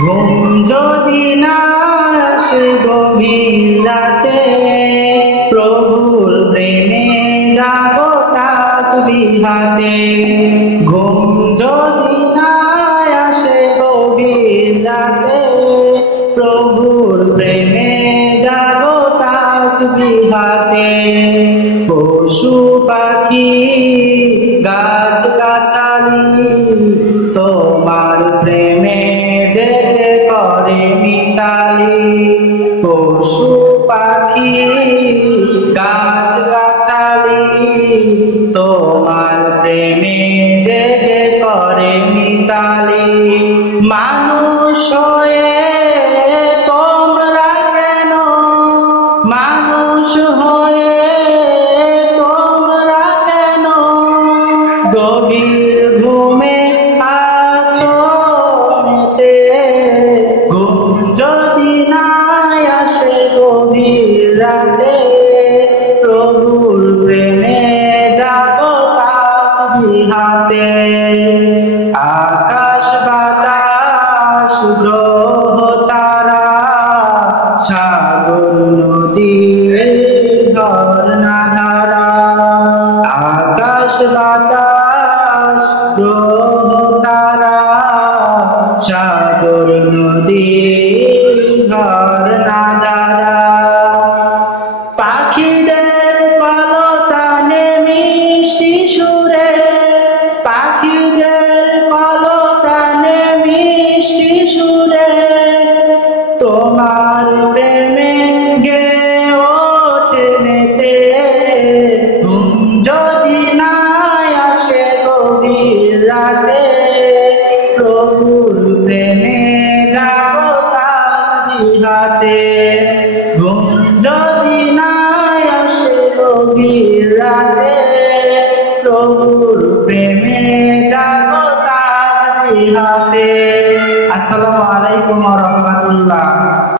ঘুম যদি না আসে গভীর রাতে, প্রভুর প্রেমে জাগো তাসবিহ হাতে। ঘুম যদি না আসে গভীর রাতে, প্রভুর প্রেমে জাগো তাসবিহ হাতে। পশু পাখি গাছ গাছালি তোমার প্রেমে যেতে করে মিতালি। পশু পাখি গাছ গাছালি তোমার প্রেমে যেতে করে মিতালি। মানুষ হয়ে তোমরা কেন, মানুষ হয়ে তোমরা কেন গভীর ঘুমে আছো মেতে। ঘুম যদি না আসে গভীর রাতে, প্রভুর প্রেমে জাগো তাসবিহ হাতে। আকাশ বাতাস গ্রহ তারা, সাগর নদী ঝর্ণা ধারা। আকাশ বাতাস গ্রহ তারা, সাগর নদী ঝর্ণা ধারা। পাখিদের কলতানে মিষ্টি সুরে, পাখিদের কলতানে মিষ্টি সুরে তোমার প্রেমে গে ওঠে মেতে। ঘুম যদি না আসে গভীর রাতে, প্রভুর প্রেমে জাগো তাসবিহ হাতে। ঘুম যদি না আসে গভীর রাতে, প্রভুর প্রেমে জাগো তাসবিহ হাতে। আসসালামু আলাইকুম ওয়া রাহমাতুল্লাহ।